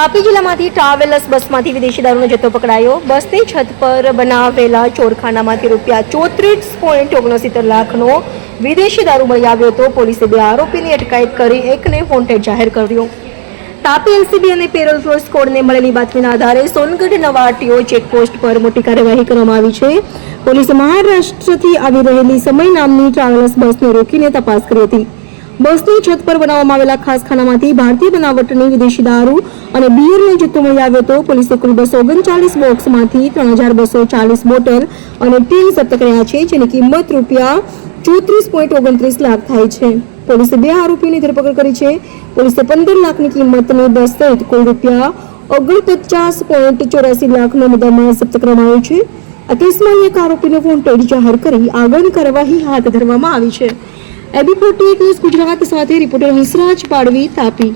તાપી જિલ્લામાંથી ટ્રાવેલર્સ બસમાંથી વિદેશી દારૂનો જથ્થો પકડાયો. બસની છત પર બનાવેલા ચોરખાનામાંથી રૂપિયા ચોત્રીસ પોઈન્ટ ઓગણસિત્તેર લાખનો વિદેશી દારૂ મળી આવ્યો હતો. પોલીસે બે આરોપીની અટકાયત કરી એકને વોન્ટેડ જાહેર કર્યો. તાપી એલસીબી અને પેરોલ ફોર્સ કોડને મળેલી બાતમીના આધારે સોનગઢ નવાટીઓ ચેકપોસ્ટ પર મોટી કાર્યવાહી કરવામાં આવી છે. પોલીસે મહારાષ્ટ્રથી આવી રહેલી સમય નામની ટ્રાવેલર્સ બસને રોકીને તપાસ કરી હતી. બસની છત પર બનાવવામાં આવેલા ખાસ ખાનામાંથી ભારતીય બનાવટની વિદેશી દારૂ અને બિયરનો જથ્થો મળી આવ્યો હતો. પોલીસે કુલ બસો ઓગણચાલીસ બોક્સમાંથી ત્રણ હજાર બસો ચાલીસ બોટલ અને ટીન જપ્ત કર્યા છે, જેની કિંમત રૂપિયા ચોત્રીસ પોઈન્ટ ઓગણત્રીસ લાખ થાય છે. પોલીસે બે આરોપીની ધરપકડ કરી છે. પોલીસે પંદર લાખની કિંમતની બસ સહિત કુલ રૂપિયા ઓગણપચાસ પોઈન્ટ ચોરાસી લાખનો મુદ્દામાં જપ્ત કરવામાં આવ્યો છે. આ કેસમાં એક આરોપીને વોન્ટેડ જાહેર કરી આગળની કાર્યવાહી હાથ ધરવામાં આવી છે. એબી ફોર્ટી ન્યૂઝ ગુજરાત સાથે રિપોર્ટર હંસરાજ પાડવી તાપી.